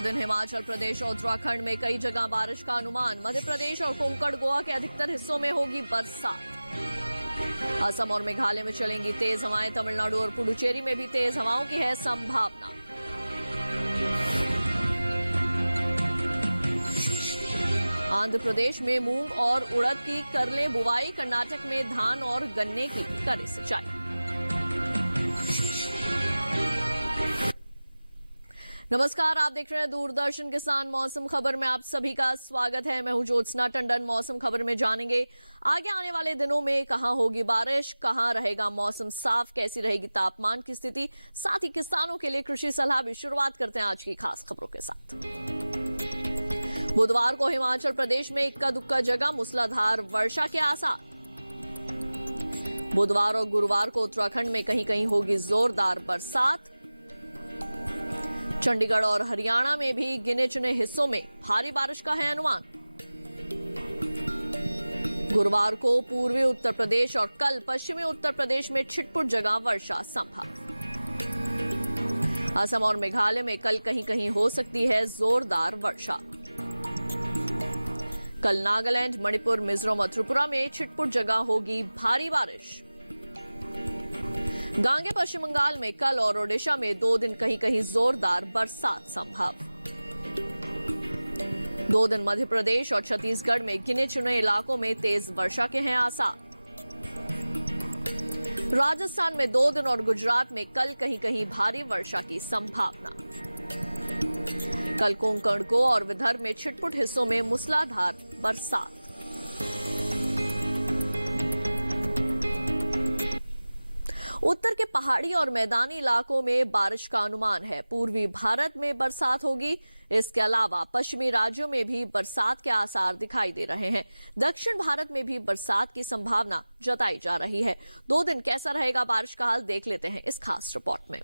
2 दिन हिमाचल प्रदेश और उत्तराखंड में कई जगह बारिश का अनुमान। मध्य प्रदेश और कोंकण गोवा के अधिकतर हिस्सों में होगी बरसात। असम और मेघालय में चलेंगी तेज हवाएं। तमिलनाडु और पुडुचेरी में भी तेज हवाओं की है संभावना। आंध्र प्रदेश में मूंग और उड़द की कर लें बुवाई। कर्नाटक में धान और गन्ने की करें सिंचाई। नमस्कार, आप देख रहे हैं दूरदर्शन किसान मौसम खबर में आप सभी का स्वागत है। मैं हूं ज्योत्सना टंडन। मौसम खबर में जानेंगे आगे आने वाले दिनों में कहां होगी बारिश, कहां रहेगा मौसम साफ, कैसी रहेगी तापमान की स्थिति, साथ ही किसानों के लिए कृषि सलाह भी। शुरुआत करते हैं आज की खास खबरों के साथ। बुधवार को हिमाचल प्रदेश में इक्का दुक्का जगह मूसलाधार वर्षा के आसार। बुधवार और गुरुवार को उत्तराखंड में कहीं कहीं होगी जोरदार बरसात। चंडीगढ़ और हरियाणा में भी गिने चुने हिस्सों में भारी बारिश का है अनुमान। गुरुवार को पूर्वी उत्तर प्रदेश और कल पश्चिमी उत्तर प्रदेश में छिटपुट जगह वर्षा संभव। असम और मेघालय में कल कहीं कहीं हो सकती है जोरदार वर्षा। कल नागालैंड, मणिपुर, मिजोरम और त्रिपुरा में छिटपुट जगह होगी भारी बारिश। गांगे पश्चिम बंगाल में कल और ओडिशा में 2 दिन कहीं कहीं जोरदार बरसात संभव। 2 दिन मध्य प्रदेश और छत्तीसगढ़ में गिने चुने इलाकों में तेज वर्षा के हैं आसार। राजस्थान में 2 दिन और गुजरात में कल कहीं कहीं भारी वर्षा की संभावना। कल कोंकण गोवा और विदर्भ में छिटपुट हिस्सों में मूसलाधार बरसात। उत्तर के पहाड़ी और मैदानी इलाकों में बारिश का अनुमान है। पूर्वी भारत में बरसात होगी। इसके अलावा पश्चिमी राज्यों में भी बरसात के आसार दिखाई दे रहे हैं। दक्षिण भारत में भी बरसात की संभावना जताई जा रही है। 2 दिन कैसा रहेगा बारिश का हाल देख लेते हैं इस खास रिपोर्ट में।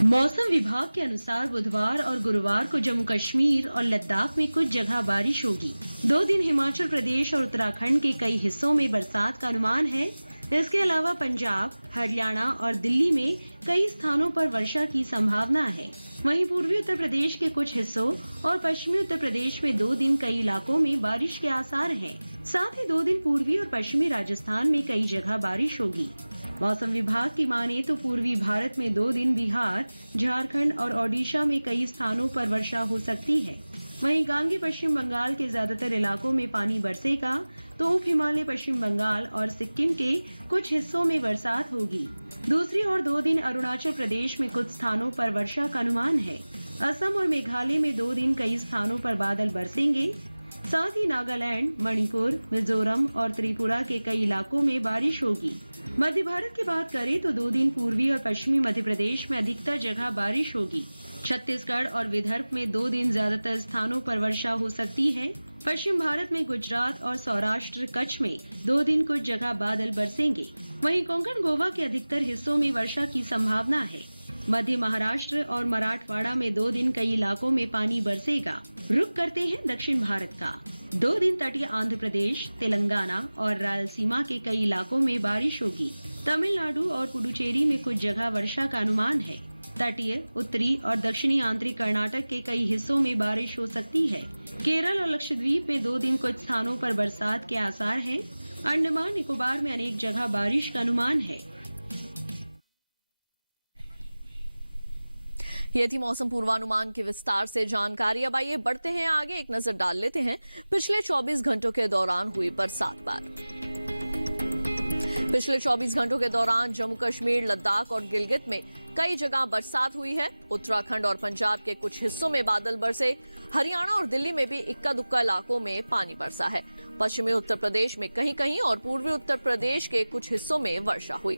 मौसम विभाग के अनुसार बुधवार और गुरुवार को जम्मू कश्मीर और लद्दाख में कुछ जगह बारिश होगी। 2 दिन हिमाचल प्रदेश और उत्तराखंड के कई हिस्सों में बरसात का अनुमान है। इसके अलावा पंजाब, हरियाणा और दिल्ली में कई स्थानों पर वर्षा की संभावना है। वहीं पूर्वी उत्तर प्रदेश के कुछ हिस्सों और पश्चिमी उत्तर प्रदेश में 2 दिन कई इलाकों में बारिश के आसार हैं। साथ ही 2 दिन पूर्वी और पश्चिमी राजस्थान में कई जगह बारिश होगी। मौसम विभाग की माने तो पूर्वी भारत में 2 दिन बिहार, झारखंड और ओडिशा में कई स्थानों पर वर्षा हो सकती है। वहीं गांगे पश्चिम बंगाल के ज्यादातर इलाकों में पानी बरसेगा तो उप हिमालय पश्चिम बंगाल और सिक्किम के कुछ हिस्सों में बरसात होगी। दूसरी ओर 2 दिन अरुणाचल प्रदेश में कुछ स्थानों पर वर्षा का अनुमान है। असम और मेघालय में 2 दिन कई स्थानों पर बादल बरसेंगे। साथ ही नागालैंड, मणिपुर, मिजोरम और त्रिपुरा के कई इलाकों में बारिश होगी। मध्य भारत की बात करें तो 2 दिन पूर्वी और पश्चिमी मध्य प्रदेश में अधिकतर जगह बारिश होगी। छत्तीसगढ़ और विदर्भ में 2 दिन ज्यादातर स्थानों पर वर्षा हो सकती है। पश्चिम भारत में गुजरात और सौराष्ट्र, कच्छ में 2 दिन कुछ जगह बादल बरसेंगे। वहीं कोंकण गोवा के अधिकतर हिस्सों में वर्षा की संभावना है। मध्य महाराष्ट्र और मराठवाड़ा में 2 दिन कई इलाकों में पानी बरसेगा। रुख करते हैं दक्षिण भारत का। 2 दिन तटीय आंध्र प्रदेश, तेलंगाना और रायलसीमा के कई इलाकों में बारिश होगी। तमिलनाडु और पुडुचेरी में कुछ जगह वर्षा का अनुमान है। तटीय, उत्तरी और दक्षिणी आंतरिक कर्नाटक के कई हिस्सों में बारिश हो सकती है। केरल और लक्षद्वीप में 2 दिन कुछ स्थानों पर बरसात के आसार हैं। अंडमान निकोबार में अनेक जगह बारिश का अनुमान है। ये थी मौसम पूर्वानुमान की विस्तार से जानकारी। अब आइए बढ़ते हैं आगे, एक नजर डाल लेते हैं पिछले 24 घंटों के दौरान हुई बरसात पर। पिछले 24 घंटों के दौरान जम्मू कश्मीर, लद्दाख और गिलगित में कई जगह बरसात हुई है। उत्तराखंड और पंजाब के कुछ हिस्सों में बादल बरसे। हरियाणा और दिल्ली में भी इक्का दुक्का इलाकों में पानी बरसा है। पश्चिमी उत्तर प्रदेश में कहीं कहीं और पूर्वी उत्तर प्रदेश के कुछ हिस्सों में वर्षा हुई।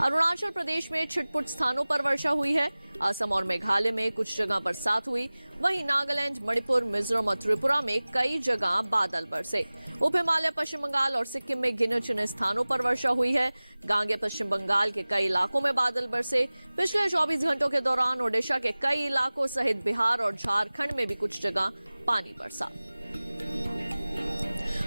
अरुणाचल प्रदेश में छिटपुट स्थानों पर वर्षा हुई है। असम और मेघालय में कुछ जगह बरसात हुई। वहीं नागालैंड, मणिपुर, मिजोरम और त्रिपुरा में कई जगह बादल बरसे। उप हिमालय पश्चिम बंगाल और सिक्किम में गिने चुने स्थानों पर वर्षा हुई है। गांगे पश्चिम बंगाल के कई इलाकों में बादल बरसे। पिछले 24 घंटों के दौरान ओडिशा के कई इलाकों सहित बिहार और झारखंड में भी कुछ जगह पानी बरसा।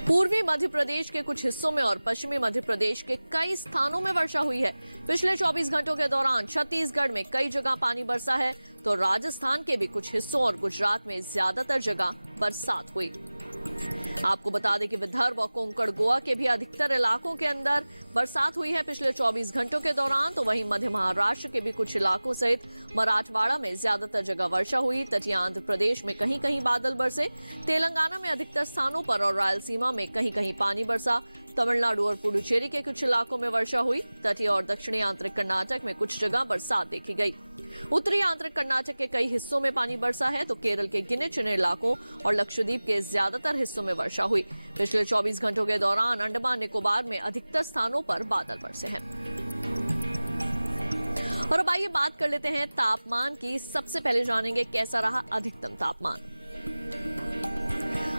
पूर्वी मध्य प्रदेश के कुछ हिस्सों में और पश्चिमी मध्य प्रदेश के कई स्थानों में वर्षा हुई है। पिछले 24 घंटों के दौरान छत्तीसगढ़ में कई जगह पानी बरसा है, तो राजस्थान के भी कुछ हिस्सों और गुजरात में ज्यादातर जगह बरसात हुई। आपको बता दें कि विदर्भ और कोंकण गोवा के भी अधिकतर इलाकों के अंदर बरसात हुई है पिछले 24 घंटों के दौरान। तो वहीं मध्य महाराष्ट्र के भी कुछ इलाकों सहित मराठवाड़ा में ज्यादातर जगह वर्षा हुई। तटीय आंध्र प्रदेश में कहीं कहीं बादल बरसे, तेलंगाना में अधिकतर स्थानों पर और रायलसीमा में कहीं कहीं पानी बरसा। तमिलनाडु और पुडुचेरी के कुछ इलाकों में वर्षा हुई। तटीय और दक्षिणी आंतरिक कर्नाटक में कुछ जगह बरसात देखी गई। उत्तरी आंतरिक कर्नाटक के कई हिस्सों में पानी बरसा है, तो केरल के गिने चुने इलाकों और लक्षद्वीप के ज्यादातर हिस्सों में वर्षा हुई। पिछले 24 घंटों के दौरान अंडमान निकोबार में अधिकतर स्थानों पर बादल बरसे हैं। और अब आइए बात कर लेते हैं तापमान की। सबसे पहले जानेंगे कैसा रहा अधिकतम तापमान।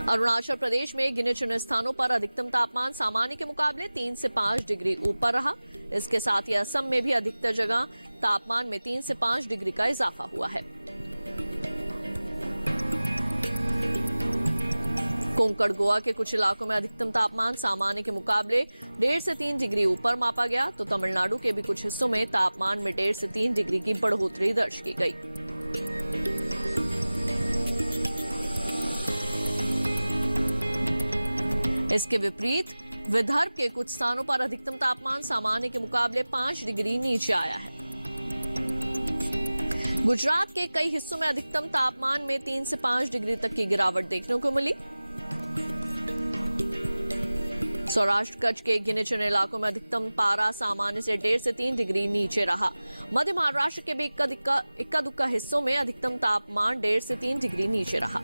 अरुणाचल प्रदेश में गिने चुने स्थानों पर अधिकतम तापमान सामान्य के मुकाबले 3 से 5 डिग्री ऊपर रहा। इसके साथ ही असम में भी अधिकतर जगह तापमान में 3 से 5 डिग्री का इजाफा हुआ है। कोंकण गोवा के कुछ इलाकों में अधिकतम तापमान सामान्य के मुकाबले 1.5 से 3 डिग्री ऊपर मापा गया, तो तमिलनाडु के भी कुछ हिस्सों में तापमान में 1.5 से 3 डिग्री की बढ़ोतरी दर्ज की गई। इसके विपरीत विदर्भ के कुछ स्थानों पर अधिकतम तापमान सामान्य के मुकाबले 5 डिग्री नीचे आया है। गुजरात के कई हिस्सों में अधिकतम तापमान में 3 से 5 डिग्री तक की गिरावट देखने को मिली। सौराष्ट्र कच्छ के गिने चुने इलाकों में अधिकतम पारा सामान्य से 1.5 से 3 डिग्री नीचे रहा। मध्य महाराष्ट्र के भी इक्का दुक्का हिस्सों में अधिकतम तापमान 1.5 से 3 डिग्री नीचे रहा।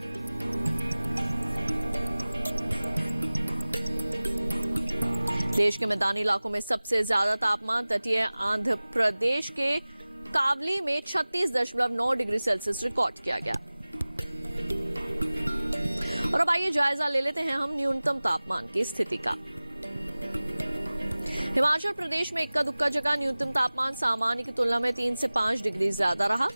देश के मैदानी इलाकों में सबसे ज्यादा तापमान तटीय आंध्र प्रदेश के कावली में 36.9 डिग्री सेल्सियस रिकॉर्ड किया गया। और अब आइए जायजा ले लेते हैं हम न्यूनतम तापमान की स्थिति का। हिमाचल प्रदेश में इक्का दुक्का जगह न्यूनतम तापमान सामान्य की तुलना में 3 से 5 डिग्री ज्यादा रहा।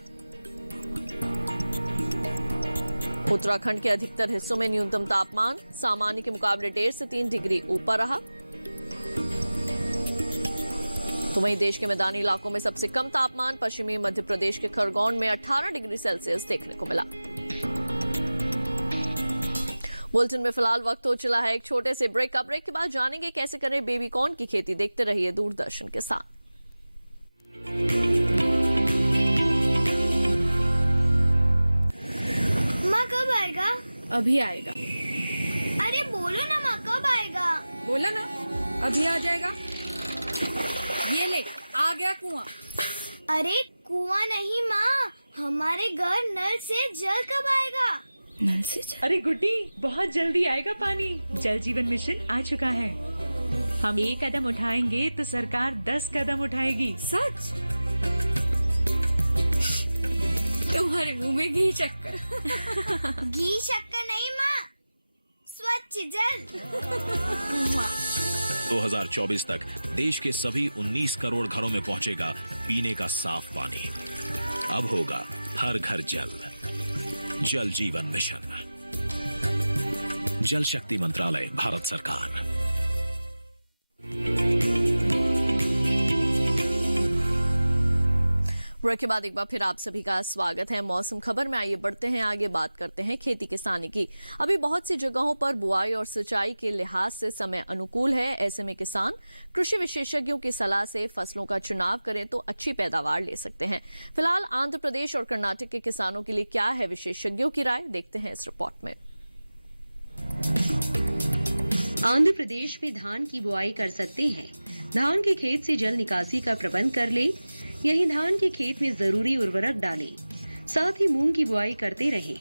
उत्तराखंड के अधिकतर हिस्सों में न्यूनतम तापमान सामान्य के मुकाबले 1.5 से 3 डिग्री ऊपर रहा। तो वहीं देश के मैदानी इलाकों में सबसे कम तापमान पश्चिमी मध्य प्रदेश के खरगोन में 18 डिग्री सेल्सियस देखने को मिला। बुलेटिन में फिलहाल वक्त हो चला है एक छोटे से ब्रेक का। ब्रेक के बाद जानेंगे कैसे करें बेबी कॉर्न की खेती। देखते रहिए दूरदर्शन के साथ। माँ कब आएगा? अभी आएगा। अरे बोलो ना माँ कब आएगा? बोला ना अभी आ जाएगा। ये ले आ गया कुआं। अरे कुआं नहीं माँ, हमारे घर नल से जल कब आएगा? नल से जल? अरे गुड्डी बहुत जल्दी आएगा पानी। जल जीवन मिशन आ चुका है। हम 1 कदम उठाएंगे तो सरकार 10 कदम उठाएगी। सच? तुम्हारे मुंह में घी शक्कर। घी शक्कर नहीं माँ, स्वच्छ जल। 2024 तक देश के सभी 19 करोड़ घरों में पहुंचेगा पीने का साफ पानी। अब होगा हर घर जल। जल जीवन मिशन, जल शक्ति मंत्रालय, भारत सरकार। ब्रेक के बाद एक बार फिर आप सभी का स्वागत है मौसम खबर में। आइए बढ़ते हैं आगे, बात करते हैं खेती किसानी की। अभी बहुत सी जगहों पर बुआई और सिंचाई के लिहाज से समय अनुकूल है। ऐसे में किसान कृषि विशेषज्ञों की सलाह से फसलों का चुनाव करें तो अच्छी पैदावार ले सकते हैं। फिलहाल आंध्र प्रदेश और कर्नाटक के किसानों के लिए क्या है विशेषज्ञों की राय, देखते हैं इस रिपोर्ट में। आंध्र प्रदेश में धान की बुआई कर सकते हैं। धान के खेत से जल निकासी का प्रबंध कर ले। यही धान के खेत में जरूरी उर्वरक डालें। साथ ही मूंग की बुआई करते रहें।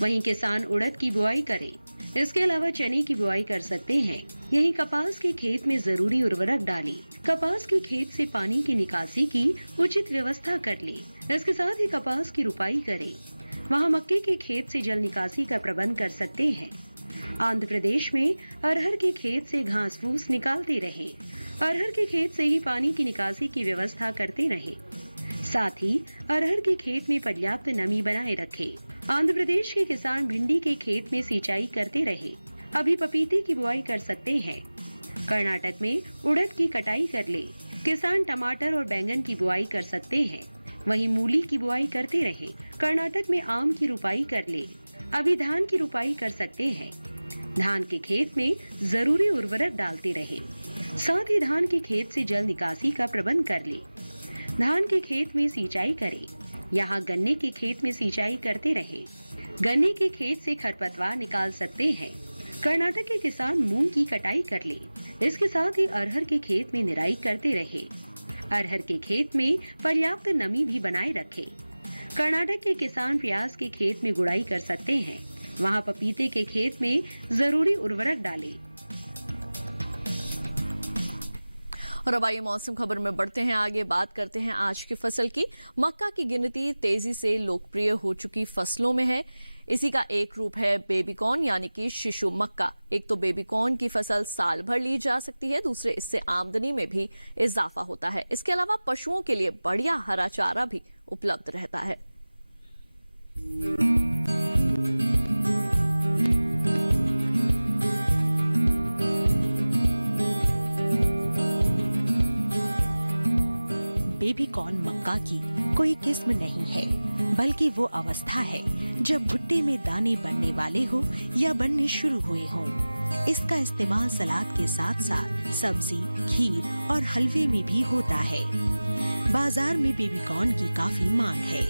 वहीं किसान उड़द की बुआई करें। इसके अलावा चने की बुआई कर सकते हैं। यही कपास के खेत में जरूरी उर्वरक डालें। कपास के खेत से पानी की निकासी की उचित व्यवस्था कर ले। इसके साथ ही कपास की रुपाई करें। वहाँ मक्के के खेत से जल निकासी का प्रबंध कर सकते हैं। आंध्र प्रदेश में अरहर के खेत से घास फूस निकालते रहें। अरहर के खेत से ही पानी की निकासी की व्यवस्था करते रहें। साथ ही अरहर के खेत में पर्याप्त नमी बनाए रखें। आंध्र प्रदेश के किसान भिंडी के खेत में सिंचाई करते रहे। अभी पपीते की बुआई कर सकते हैं। कर्नाटक में उड़द की कटाई कर ले। किसान टमाटर और बैंगन की बुआई कर सकते हैं। वहीं मूली की बुआई करते रहे। कर्नाटक में आम की रुपाई कर ले। अभी धान की रुपाई कर सकते हैं। धान के खेत में जरूरी उर्वरक डालते रहे। साथ ही धान के खेत से जल निकासी का प्रबंध कर ले। धान के खेत में सिंचाई करे। यहाँ गन्ने के खेत में सिंचाई करते रहे। गन्ने के खेत से खरपतवार निकाल सकते हैं। कर्नाटक के किसान मूंग की कटाई कर ले। इसके साथ ही अरहर के खेत में निराई करते रहे। अरहर के खेत में पर्याप्त नमी भी बनाए रखे। कर्नाटक के किसान प्याज के खेत में गुड़ाई कर सकते हैं। वहाँ पपीते के खेत में जरूरी उर्वरक डालें। और अब आइए मौसम खबर में बढ़ते हैं आगे। बात करते हैं आज की फसल की। मक्का की गिनती तेजी से लोकप्रिय हो चुकी फसलों में है। इसी का एक रूप है बेबी कॉर्न यानी कि शिशु मक्का। एक तो बेबी कॉर्न की फसल साल भर ली जा सकती है, दूसरे इससे आमदनी में भी इजाफा होता है। इसके अलावा पशुओं के लिए बढ़िया हरा चारा भी उपलब्ध रहता है। बेबी कॉर्न मक्का की कोई किस्म नहीं है, बल्कि वो अवस्था है जब भुट्टे में दाने बनने वाले हो या बनने शुरू हुए हों। इसका इस्तेमाल सलाद के साथ साथ सब्जी, खीर और हलवे में भी होता है। बाजार में बेबी कॉर्न की काफी मांग है।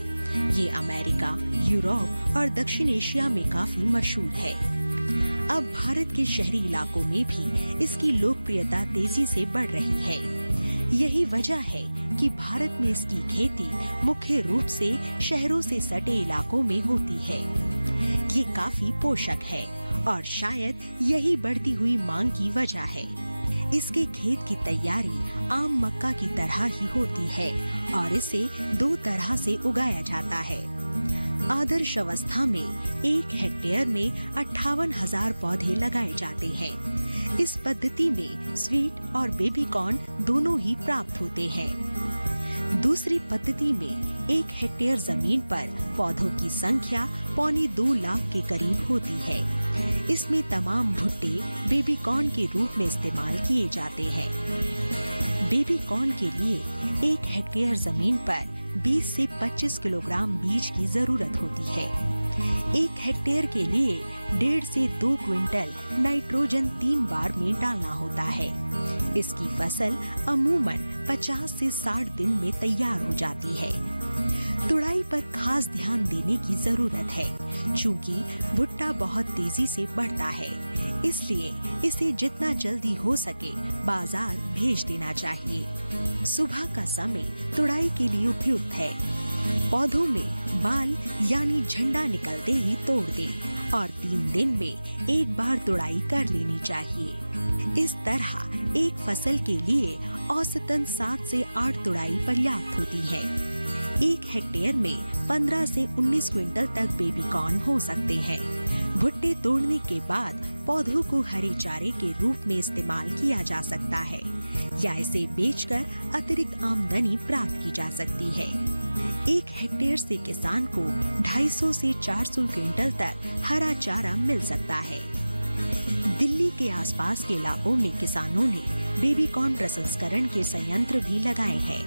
ये अमेरिका, यूरोप और दक्षिण एशिया में काफी मशहूर है। अब भारत के शहरी इलाकों में भी इसकी लोकप्रियता तेजी से बढ़ रही है। यही वजह है कि भारत में इसकी खेती मुख्य रूप से शहरों से सटे इलाकों में होती है। ये काफी पोषक है और शायद यही बढ़ती हुई मांग की वजह है। इसके खेत की तैयारी आम मक्का की तरह ही होती है और इसे दो तरह से उगाया जाता है। आदर्श अवस्था में 1 हेक्टेयर में 58,000 पौधे लगाए जाते हैं। इस पद्धति में स्वीट और बेबी कॉर्न दोनों ही प्राप्त होते हैं। दूसरी पद्धति में 1 हेक्टेयर जमीन पर पौधों की संख्या 2.25 लाख के करीब होती है। इसमें तमाम भुट्टे बेबी कॉर्न के रूप में इस्तेमाल किए जाते हैं। बेबी कॉर्न के लिए 1 हेक्टेयर जमीन पर 20 से 25 किलोग्राम बीज की जरूरत होती है। 1 हेक्टेयर के लिए 1.5 से 2 क्विंटल नाइट्रोजन 3 बार में डालना होता है। इसकी फसल अमूमन 50 से 60 दिन में तैयार हो जाती है। तुड़ाई पर खास ध्यान देने की जरूरत है, चूंकि भुट्टा बहुत तेजी से बढ़ता है, इसलिए इसे जितना जल्दी हो सके बाजार भेज देना चाहिए। सुबह का समय तुड़ाई के लिए उपयुक्त है। पौधों में बाल यानी झंडा निकलते ही तोड़ दें और 3 दिन में एक बार तुड़ाई कर लेनी चाहिए। इस तरह एक फसल के लिए औसतन 7 से 8 तुड़ाई पर्याप्त होती है। 1 हेक्टेयर में 15 से 19 क्विंटल तक बेबी कॉर्न हो सकते हैं। भुट्टे तोड़ने के बाद पौधों को हरे चारे के रूप में इस्तेमाल किया जा सकता है या इसे बेचकर अतिरिक्त आमदनी प्राप्त की जा सकती है। 1 हेक्टेयर से किसान को 250 से 400 क्विंटल तक हरा चारा मिल सकता है। दिल्ली के आसपास के इलाकों में किसानों ने बेबी कॉर्न प्रसंस्करण के संयंत्र भी लगाए हैं।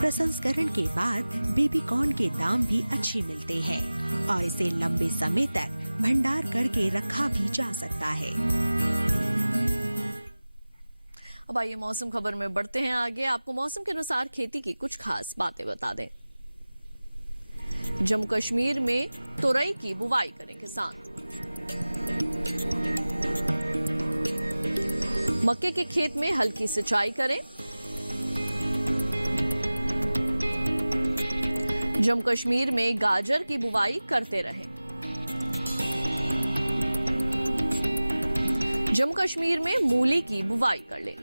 प्रसंस्करण के बाद बेबी कॉर्न के दाम भी अच्छे मिलते हैं और इसे लंबे समय तक भंडार करके रखा भी जा सकता है। अब आइए मौसम खबर में बढ़ते हैं आगे। आपको मौसम के अनुसार खेती की कुछ खास बातें बता दें। जम्मू कश्मीर में तोरई की बुवाई करें किसान। मक्के के खेत में हल्की सिंचाई करें। जम्मू कश्मीर में गाजर की बुवाई करते रहें। जम्मू कश्मीर में मूली की बुवाई कर लें।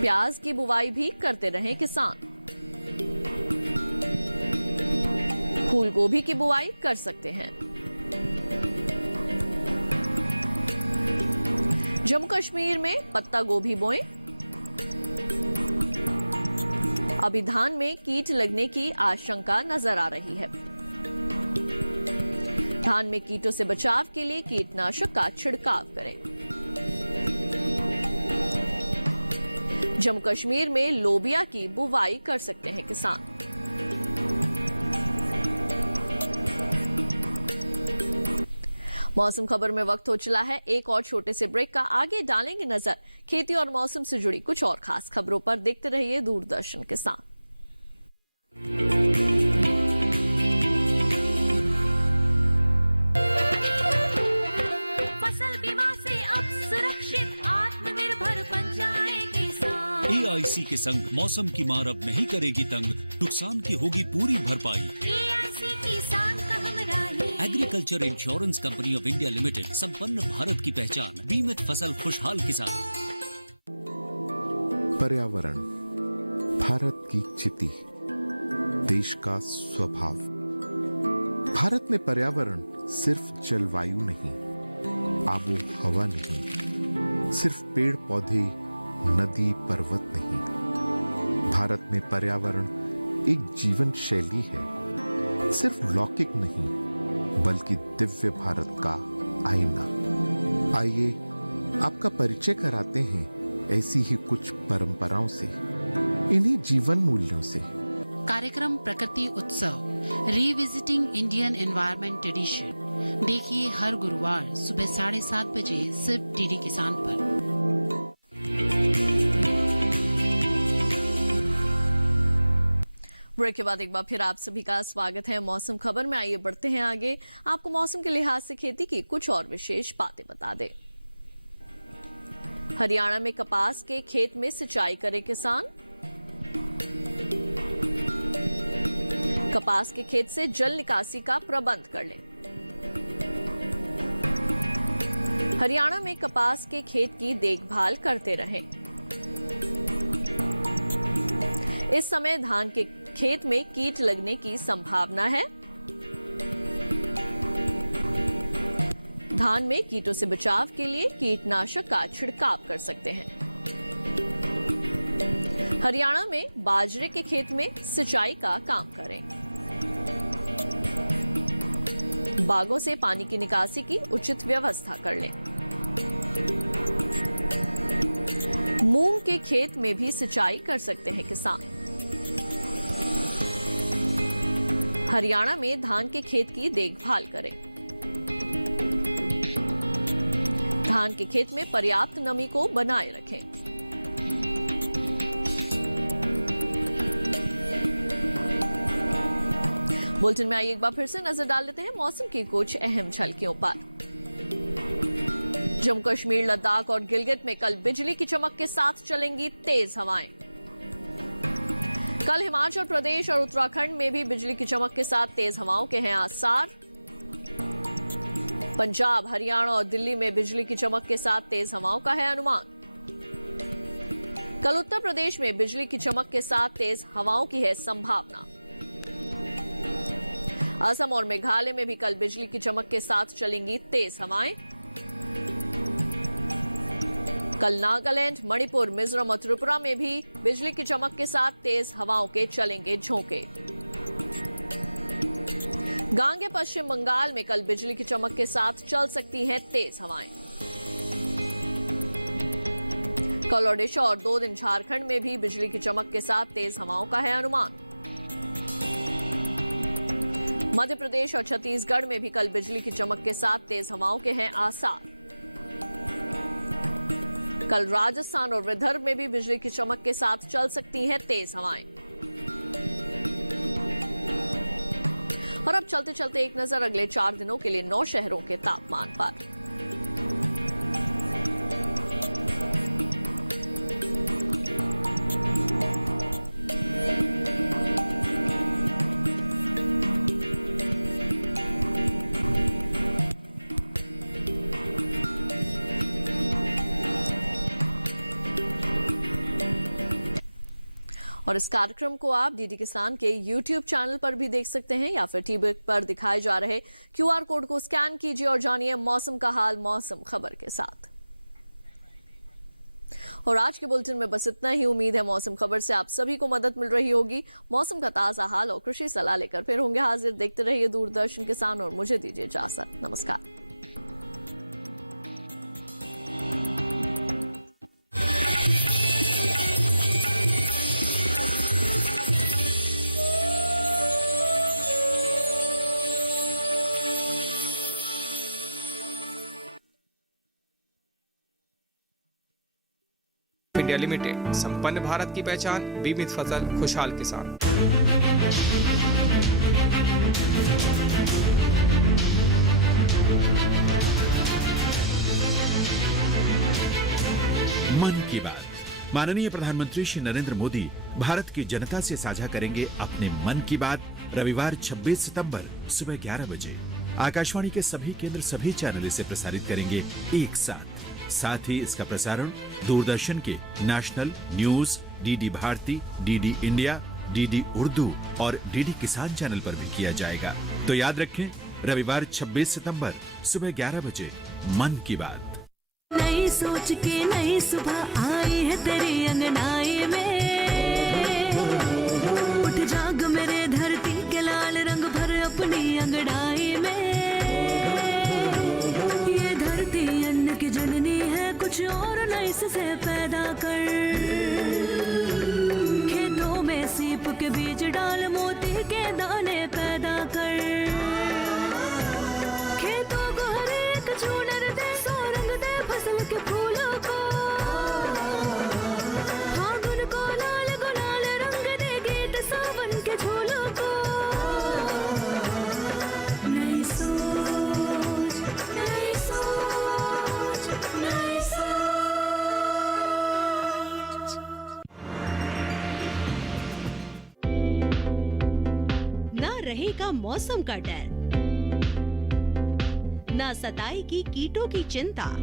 प्याज की बुवाई भी करते रहें किसान। फूल गोभी की बुवाई कर सकते हैं। जम्मू कश्मीर में पत्ता गोभी बोएं। अभी धान में कीट लगने की आशंका नजर आ रही है। धान में कीटों से बचाव के लिए कीटनाशक का छिड़काव करें। जम्मू कश्मीर में लोबिया की बुवाई कर सकते हैं किसान। मौसम खबर में वक्त हो चला है एक और छोटे से ब्रेक का। आगे डालेंगे नजर खेती और मौसम से जुड़ी कुछ और खास खबरों पर। देखते रहिए दूरदर्शन के साथ। फसल बीमा से अब सुरक्षित आत्मनिर्भर बन जाए किसान। एआईसी के संग मौसम की मार अब नहीं करेगी तंग, नुकसान की होगी पूरी भरपाई। Agriculture insurance company of India limited, संपन्न भारत की पहचान, बीमित फसल खुशहाल किसान। पर्यावरण भारत की चिति, देश का स्वभाव। भारत में पर्यावरण सिर्फ जलवायु नहीं, आबो हवा नहीं, सिर्फ पेड़ पौधे, नदी पर्वत नहीं। भारत में पर्यावरण एक जीवन शैली है, सिर्फ लौकिक नहीं बल्कि दिव्य भारत का आईना। आइए आपका परिचय कराते हैं ऐसी ही कुछ परंपराओं से, इन्हीं जीवन मूल्यों से। कार्यक्रम प्रकृति उत्सव रिविजिटिंग इंडियन एनवायरनमेंट एडिशन देखिए हर गुरुवार सुबह 7:30 बजे सिर्फ डीडी किसान पर। ब्रेक के बाद एक बार फिर आप सभी का स्वागत है मौसम खबर में। आइए बढ़ते हैं आगे, आपको मौसम के लिहाज से खेती की कुछ और विशेष बातें बता दें। हरियाणा में कपास के खेत में सिंचाई करें किसान। कपास के खेत से जल निकासी का प्रबंध कर लें। हरियाणा में कपास के खेत की देखभाल करते रहें। इस समय धान के खेत में कीट लगने की संभावना है। धान में कीटों से बचाव के लिए कीटनाशक का छिड़काव कर सकते हैं। हरियाणा में बाजरे के खेत में सिंचाई का काम करें। बागों से पानी की निकासी की उचित व्यवस्था कर लें। मूंग के खेत में भी सिंचाई कर सकते हैं किसान। हरियाणा में धान के खेत की देखभाल करें। धान के खेत में पर्याप्त नमी को बनाए रखें। बुलेटिन में आइए एक बार फिर से नजर डाल लेते हैं मौसम की कुछ अहम झलकियों पर। जम्मू कश्मीर, लद्दाख और गिलगित में कल बिजली की चमक के साथ चलेंगी तेज हवाएं। कल हिमाचल प्रदेश और उत्तराखंड में भी बिजली की चमक के साथ तेज हवाओं के हैं आसार। पंजाब, हरियाणा और दिल्ली में बिजली की चमक के साथ तेज हवाओं का है अनुमान। कल उत्तर प्रदेश में बिजली की चमक के साथ तेज हवाओं की है संभावना। असम और मेघालय में भी कल बिजली की चमक के साथ चलेंगी तेज हवाएं। कल नागालैंड, मणिपुर, मिजोरम और त्रिपुरा में भी बिजली की चमक के साथ तेज हवाओं के चलेंगे झोंके। गांगे पश्चिम बंगाल में कल बिजली की चमक के साथ चल सकती हैं तेज हवाएं। कल ओडिशा और 2 दिन झारखंड में भी बिजली की चमक के साथ तेज हवाओं का है अनुमान। मध्य प्रदेश और छत्तीसगढ़ में भी कल बिजली की चमक के साथ तेज हवाओं के हैं आसार। कल राजस्थान और विदर्भ में भी बिजली की चमक के साथ चल सकती हैं तेज हवाएं। और अब चलते चलते एक नजर अगले 4 दिनों के लिए 9 शहरों के तापमान पर। और इस कार्यक्रम को आप डीडी किसान के YouTube चैनल पर भी देख सकते हैं या फिर टीवी पर दिखाए जा रहे QR कोड को स्कैन कीजिए और जानिए मौसम का हाल मौसम खबर के साथ। और आज के बुलेटिन में बस इतना ही। उम्मीद है मौसम खबर से आप सभी को मदद मिल रही होगी। मौसम का ताजा हाल और कृषि सलाह लेकर फिर होंगे हाजिर। देखते रहिए दूरदर्शन किसान और मुझे दीजिए इजाजत। नमस्कार। इंडिया लिमिटेड, संपन्न भारत की पहचान, बीमित फसल, खुशहाल किसान। मन की बात। माननीय प्रधानमंत्री श्री नरेंद्र मोदी भारत की जनता से साझा करेंगे अपने मन की बात रविवार 26 सितंबर सुबह 11 बजे। आकाशवाणी के सभी केंद्र सभी चैनल इसे प्रसारित करेंगे एक साथ ही इसका प्रसारण दूरदर्शन के national news, DD Bharati, DD India, DD Urdu और डीडी किसान चैनल पर भी किया जाएगा। तो याद रखें, रविवार 26 सितंबर सुबह 11 बजे मन की बात। नई सोच के नई सुबह आई है तेरी अंगनाई में, उठ जाग मेरे धरती के लाल रंग भर अपनी अंगड़ाई में। ये धरती अन्न की जननी है, कुछ और नई से पैदा कर। खेतों में सीप के बीज डाल, मोती के दाने पैदा कर। खेतों को हर एक चूनर दे, रंग दे फसल के फूलों को। फागुन को लाल गुलाल रंग दे, गीत सावन के झूलों को। नई सोच, नई सोच, नई सोच। ना रहेगा मौसम का डर, ना सताएगी कीटों की चिंता।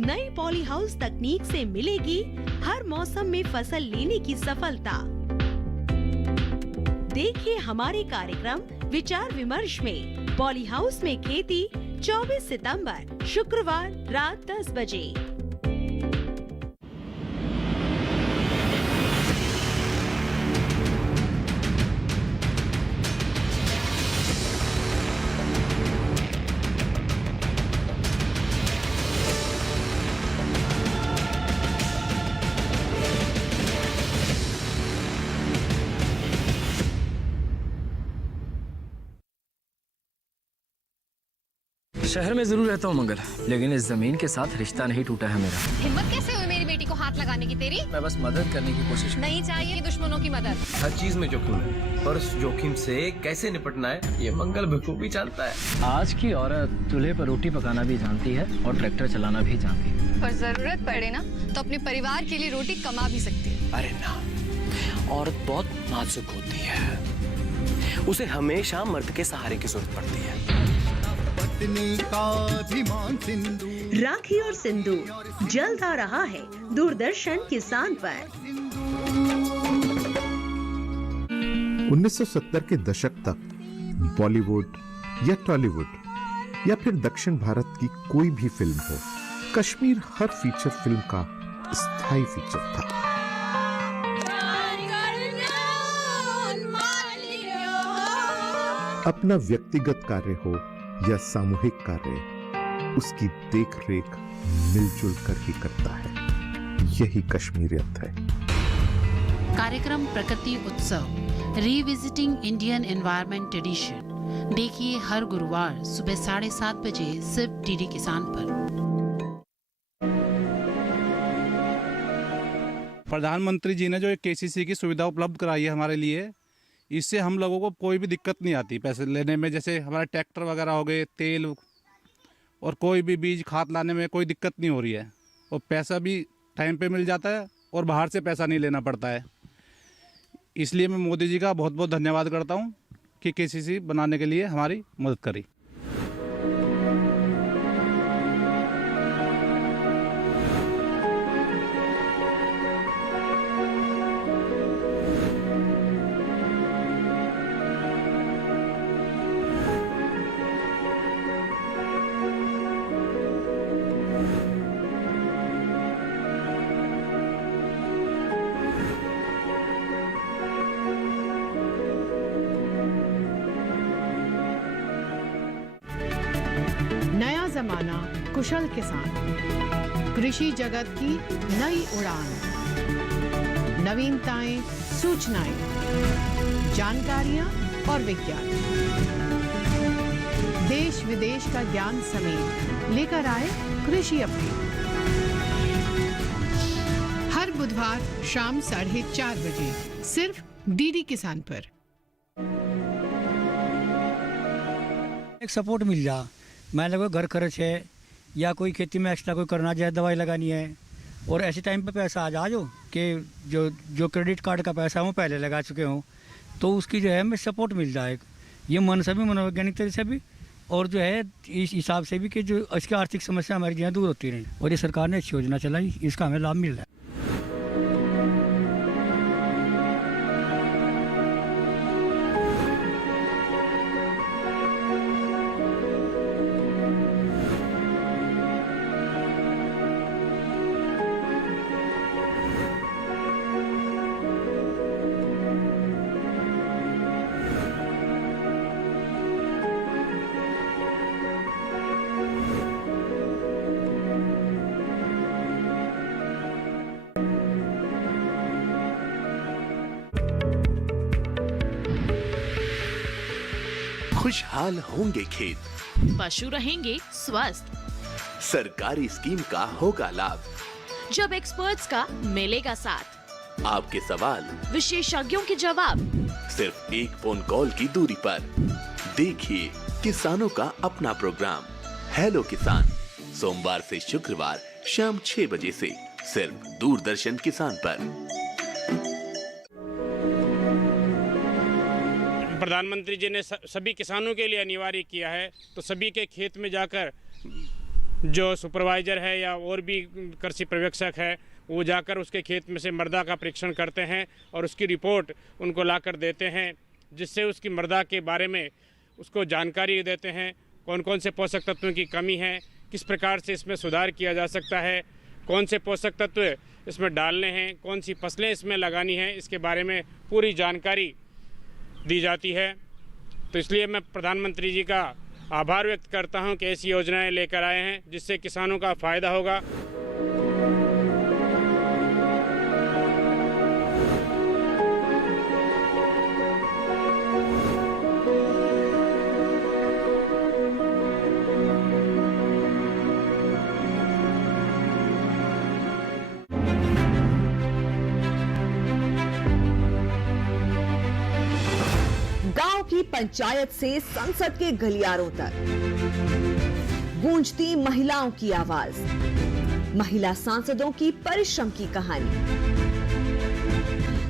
नई पॉली हाउस तकनीक से मिलेगी हर मौसम में फसल लेने की सफलता। देखिए हमारे कार्यक्रम विचार विमर्श में पॉली हाउस में खेती 24 सितंबर शुक्रवार रात 10 बजे। शहर में जरूर रहता हूँ मंगल, लेकिन इस जमीन के साथ रिश्ता नहीं टूटा है मेरा। हिम्मत कैसे हुई मेरी बेटी को हाथ लगाने की तेरी? मैं बस मदद करने की कोशिश। नहीं चाहिए दुश्मनों की मदद। हर चीज में जोखिम है, पर उस जोखिम से कैसे निपटना है ये मंगल बखूबी जानता है। आज की औरत चूल्हे पर रोटी पकाना भी जानती है और ट्रैक्टर चलाना भी जानती है। पर जरूरत पड़े ना तो अपने परिवार के लिए रोटी कमा भी सकती है। अरे ना, औरत बहुत नाजुक होती है, उसे हमेशा मर्द के सहारे की जरूरत पड़ती है। राखी और सिंदूर जल्द आ रहा है दूरदर्शन किसान पर। 1970 के दशक तक बॉलीवुड या टॉलीवुड या फिर दक्षिण भारत की कोई भी फिल्म हो, कश्मीर हर फीचर फिल्म का स्थायी फीचर था। अपना व्यक्तिगत कार्य हो या सामूहिक कार्य, उसकी देखरेख मिलजुल कर ही करता है। यही कश्मीरियत है। कार्यक्रम प्रकृति उत्सव रिविजिटिंग इंडियन एनवायरनमेंट ट्रेडिशन देखिए हर गुरुवार सुबह 7:30 बजे सिर्फ डीडी किसान पर। प्रधानमंत्री जी ने जो एक केसीसी की सुविधा उपलब्ध कराई है हमारे लिए, इससे हम लोगों को कोई भी दिक्कत नहीं आती पैसे लेने में। जैसे हमारे ट्रैक्टर वगैरह हो गए, तेल और कोई भी बीज खाद लाने में कोई दिक्कत नहीं हो रही है, और पैसा भी टाइम पे मिल जाता है और बाहर से पैसा नहीं लेना पड़ता है। इसलिए मैं मोदी जी का बहुत बहुत धन्यवाद करता हूँ कि केसीसी बनाने के लिए हमारी मदद करी। कुशल किसान, कृषि जगत की नई उड़ान, नवीनताएं, सूचनाएं, जानकारियां और विज्ञान, देश विदेश का ज्ञान समेत लेकर आए कृषि अपडेट। हर बुधवार शाम 4:30 बजे सिर्फ डीडी किसान पर। एक सपोर्ट मिल जा, मान लो घर खर्च है या कोई खेती में एक्स्ट्रा कोई करना चाहे, दवाई लगानी है, और ऐसे टाइम पे पैसा आ जा जो कि जो क्रेडिट कार्ड का पैसा वो पहले लगा चुके हों, तो उसकी जो है हमें सपोर्ट मिल जाए। ये मन से भी, मनोवैज्ञानिक तरह से भी, और जो है इस हिसाब से भी कि जो इसकी आर्थिक समस्या हमारी जो है दूर होती रही। और ये सरकार ने अच्छी योजना चलाई, इसका हमें लाभ मिल रहा है। खुशहाल होंगे खेत, पशु रहेंगे स्वस्थ, सरकारी स्कीम का होगा लाभ, जब एक्सपर्ट्स का मिलेगा साथ, आपके सवाल विशेषज्ञों के जवाब, सिर्फ एक फोन कॉल की दूरी पर। देखिए किसानों का अपना प्रोग्राम हेलो किसान, सोमवार से शुक्रवार शाम 6 बजे से सिर्फ दूरदर्शन किसान पर। प्रधानमंत्री जी ने सभी किसानों के लिए अनिवार्य किया है, तो सभी के खेत में जाकर जो सुपरवाइजर है या और भी कृषि पर्यवेक्षक है, वो जाकर उसके खेत में से मृदा का परीक्षण करते हैं और उसकी रिपोर्ट उनको लाकर देते हैं, जिससे उसकी मृदा के बारे में उसको जानकारी देते हैं, कौन कौन से पोषक तत्वों की कमी है, किस प्रकार से इसमें सुधार किया जा सकता है, कौन से पोषक तत्व इसमें डालने हैं, कौन सी फसलें इसमें लगानी हैं, इसके बारे में पूरी जानकारी दी जाती है। तो इसलिए मैं प्रधानमंत्री जी का आभार व्यक्त करता हूं कि ऐसी योजनाएं लेकर आए हैं जिससे किसानों का फायदा होगा। गांव की पंचायत से संसद के गलियारों तक गूंजती महिलाओं की आवाज, महिला सांसदों की परिश्रम की कहानी।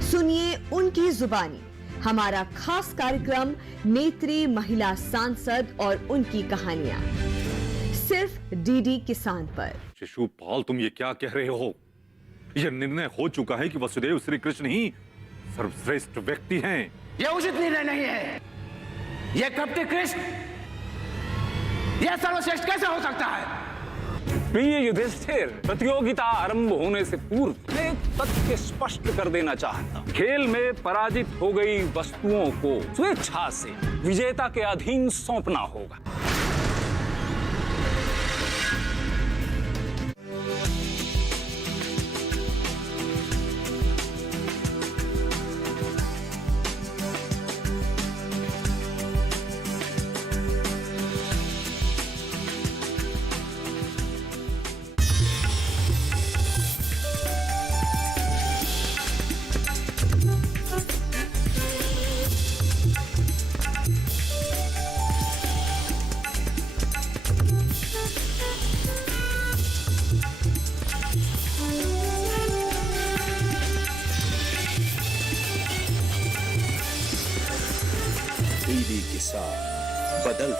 सुनिए उनकी जुबानी हमारा खास कार्यक्रम नेत्री महिला सांसद और उनकी कहानियां, सिर्फ डीडी किसान पर। शिशुपाल, तुम ये क्या कह रहे हो? यह निर्णय हो चुका है कि वसुदेव श्री कृष्ण ही सर्वश्रेष्ठ व्यक्ति हैं। यह उचित निर्णय नहीं है। यह कपटी कृष्ण यह सर्वश्रेष्ठ कैसे हो सकता है? प्रिय युधिष्ठिर, प्रतियोगिता आरंभ होने से पूर्व मैं तथ्य स्पष्ट कर देना चाहता हूं। खेल में पराजित हो गई वस्तुओं को स्वेच्छा से विजेता के अधीन सौंपना होगा। डीडी किसान, बदल